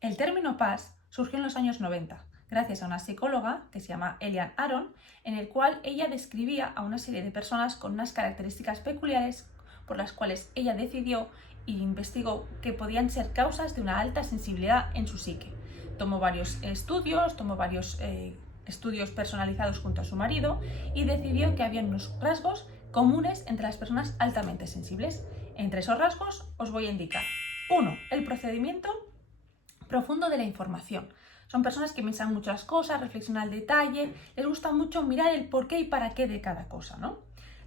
El término PAS surgió en los años 90, gracias a una psicóloga que se llama Eliane Aron, en el cual ella describía a una serie de personas con unas características peculiares por las cuales ella decidió e investigó que podían ser causas de una alta sensibilidad en su psique. Tomó varios estudios, estudios personalizados junto a su marido y decidió que había unos rasgos comunes entre las personas altamente sensibles. Entre esos rasgos os voy a indicar. 1. El procedimiento profundo de la información. Son personas que piensan muchas cosas, reflexionan al detalle, les gusta mucho mirar el porqué y para qué de cada cosa, ¿no?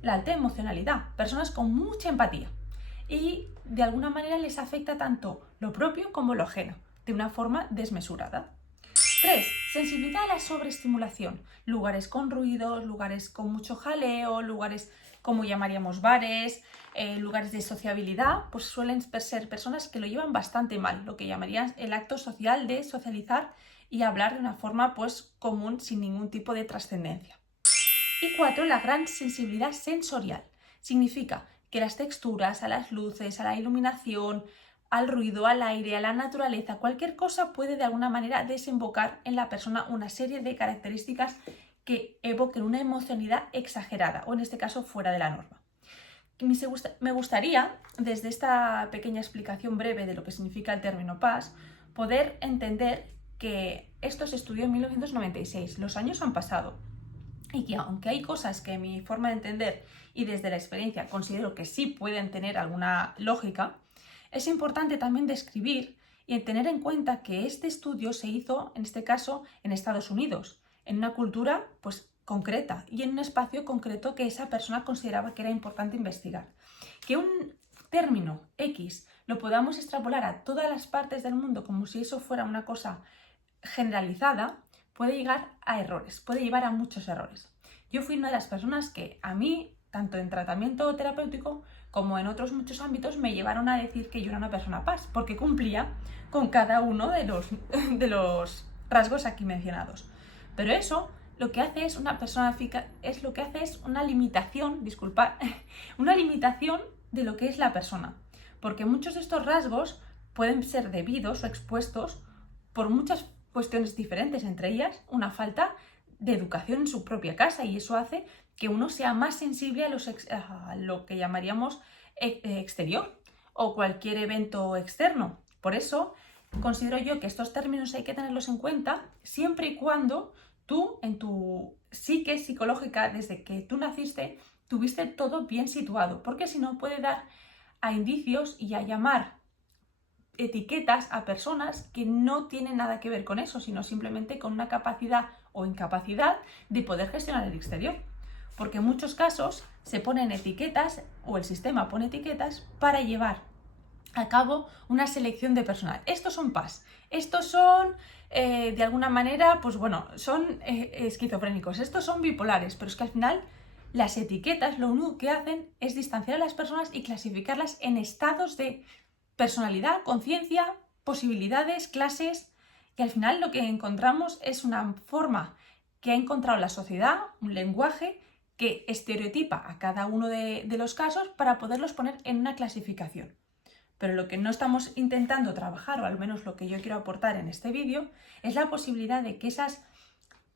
La alta emocionalidad, personas con mucha empatía y de alguna manera les afecta tanto lo propio como lo ajeno, de una forma desmesurada. 3. Sensibilidad a la sobreestimulación. Lugares con ruidos, lugares con mucho jaleo, lugares como llamaríamos bares, lugares de sociabilidad, pues suelen ser personas que lo llevan bastante mal, lo que llamarían el acto social de socializar y hablar de una forma pues común sin ningún tipo de trascendencia. Y 4. La gran sensibilidad sensorial. Significa que las texturas, a las luces, a la iluminación, al ruido, al aire, a la naturaleza, cualquier cosa puede de alguna manera desembocar en la persona una serie de características que evoquen una emocionalidad exagerada o en este caso fuera de la norma. Me gustaría, desde esta pequeña explicación breve de lo que significa el término PAS, poder entender que esto se estudió en 1996, los años han pasado y que aunque hay cosas que mi forma de entender y desde la experiencia considero que sí pueden tener alguna lógica, es importante también describir y tener en cuenta que este estudio se hizo, en este caso, en Estados Unidos, en una cultura pues concreta y en un espacio concreto que esa persona consideraba que era importante investigar. Que un término X lo podamos extrapolar a todas las partes del mundo como si eso fuera una cosa generalizada, puede llegar a errores, puede llevar a muchos errores. Yo fui una de las personas que a mí, tanto en tratamiento terapéutico como en otros muchos ámbitos, me llevaron a decir que yo era una persona PAS, porque cumplía con cada uno de los rasgos aquí mencionados. Pero eso lo que hace es una limitación, disculpad, una limitación de lo que es la persona, porque muchos de estos rasgos pueden ser debidos o expuestos por muchas cuestiones diferentes, entre ellas una falta de educación en su propia casa, y eso hace que uno sea más sensible a lo que llamaríamos exterior o cualquier evento externo. Por eso considero yo que estos términos hay que tenerlos en cuenta siempre y cuando tú en tu psique psicológica, desde que tú naciste, tuviste todo bien situado, porque si no puede dar a indicios y a llamar etiquetas a personas que no tienen nada que ver con eso, sino simplemente con una capacidad o incapacidad de poder gestionar el exterior. Porque en muchos casos se ponen etiquetas o el sistema pone etiquetas para llevar a cabo una selección de personal. Estos son PAS, estos son de alguna manera, pues bueno, son esquizofrénicos, estos son bipolares, pero es que al final las etiquetas lo único que hacen es distanciar a las personas y clasificarlas en estados de personalidad, conciencia, posibilidades, clases, y al final lo que encontramos es una forma que ha encontrado la sociedad, un lenguaje que estereotipa a cada uno de los casos para poderlos poner en una clasificación. Pero lo que no estamos intentando trabajar, o al menos lo que yo quiero aportar en este vídeo, es la posibilidad de que esas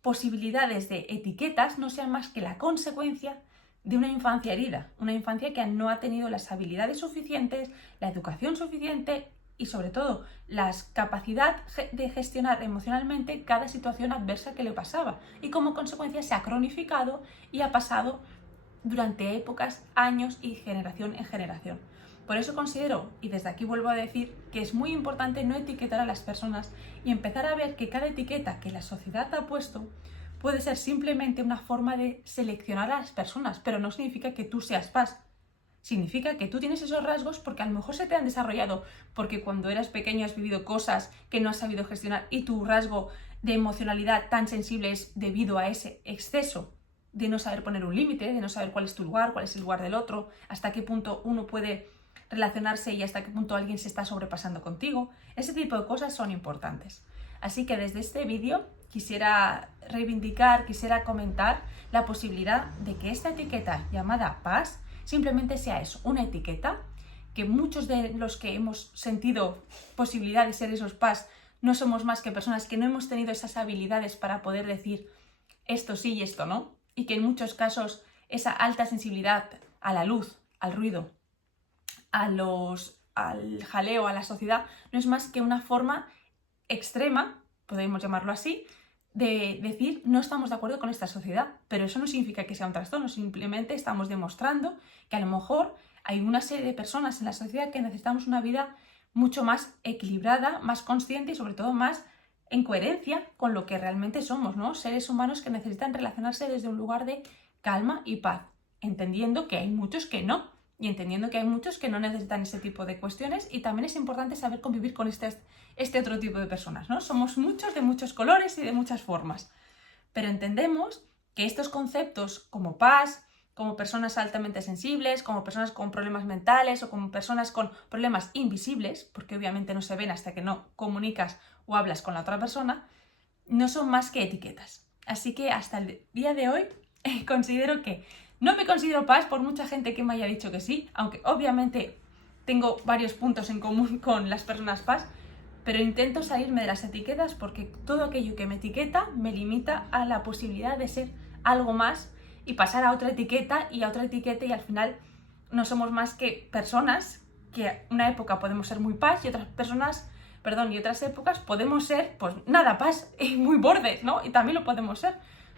posibilidades de etiquetas no sean más que la consecuencia de una infancia herida, una infancia que no ha tenido las habilidades suficientes, la educación suficiente y sobre todo la capacidad de gestionar emocionalmente cada situación adversa que le pasaba, y como consecuencia se ha cronificado y ha pasado durante épocas, años y generación en generación. Por eso considero, y desde aquí vuelvo a decir, que es muy importante no etiquetar a las personas y empezar a ver que cada etiqueta que la sociedad ha puesto puede ser simplemente una forma de seleccionar a las personas, pero no significa que tú seas PAS. Significa que tú tienes esos rasgos porque a lo mejor se te han desarrollado porque cuando eras pequeño has vivido cosas que no has sabido gestionar y tu rasgo de emocionalidad tan sensible es debido a ese exceso de no saber poner un límite, de no saber cuál es tu lugar, cuál es el lugar del otro, hasta qué punto uno puede relacionarse y hasta qué punto alguien se está sobrepasando contigo. Ese tipo de cosas son importantes. Así que desde este vídeo quisiera reivindicar, quisiera comentar la posibilidad de que esta etiqueta llamada PAS simplemente sea eso, una etiqueta, que muchos de los que hemos sentido posibilidad de ser esos PAS no somos más que personas que no hemos tenido esas habilidades para poder decir esto sí y esto no, y que en muchos casos esa alta sensibilidad a la luz, al ruido, al jaleo, a la sociedad, no es más que una forma extrema, podemos llamarlo así, de decir no estamos de acuerdo con esta sociedad, pero eso no significa que sea un trastorno, simplemente estamos demostrando que a lo mejor hay una serie de personas en la sociedad que necesitamos una vida mucho más equilibrada, más consciente y sobre todo más en coherencia con lo que realmente somos, ¿no? Seres humanos que necesitan relacionarse desde un lugar de calma y paz, entendiendo que hay muchos que no, y entendiendo que hay muchos que no necesitan ese tipo de cuestiones, y también es importante saber convivir con este otro tipo de personas, ¿no? Somos muchos de muchos colores y de muchas formas, pero entendemos que estos conceptos como paz, como personas altamente sensibles, como personas con problemas mentales o como personas con problemas invisibles, porque obviamente no se ven hasta que no comunicas o hablas con la otra persona, no son más que etiquetas. Así que hasta el día de hoy considero que no me considero paz por mucha gente que me haya dicho que sí, aunque obviamente tengo varios puntos en común con las personas paz, pero intento salirme de las etiquetas porque todo aquello que me etiqueta me limita a la posibilidad de ser algo más y pasar a otra etiqueta y a otra etiqueta, y al final no somos más que personas que una época podemos ser muy paz y otras épocas podemos ser pues nada paz y muy bordes, ¿no? Y también lo podemos ser,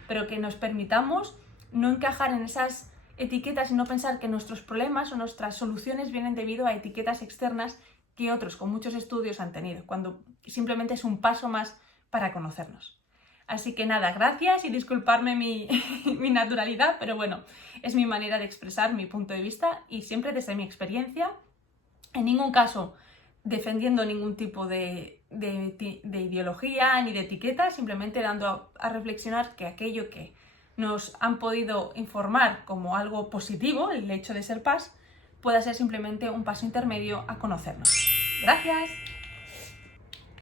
pero que nos permitamos no encajar en esas etiquetas y no pensar que nuestros problemas o nuestras soluciones vienen debido a etiquetas externas que otros con muchos estudios han tenido, cuando simplemente es un paso más para conocernos. Así que nada, gracias y disculparme mi naturalidad, pero bueno, es mi manera de expresar mi punto de vista y siempre desde mi experiencia, en ningún caso defendiendo ningún tipo de ideología ni de etiqueta, simplemente dando a reflexionar que aquello que nos han podido informar como algo positivo, el hecho de ser paz, pueda ser simplemente un paso intermedio a conocernos. Gracias.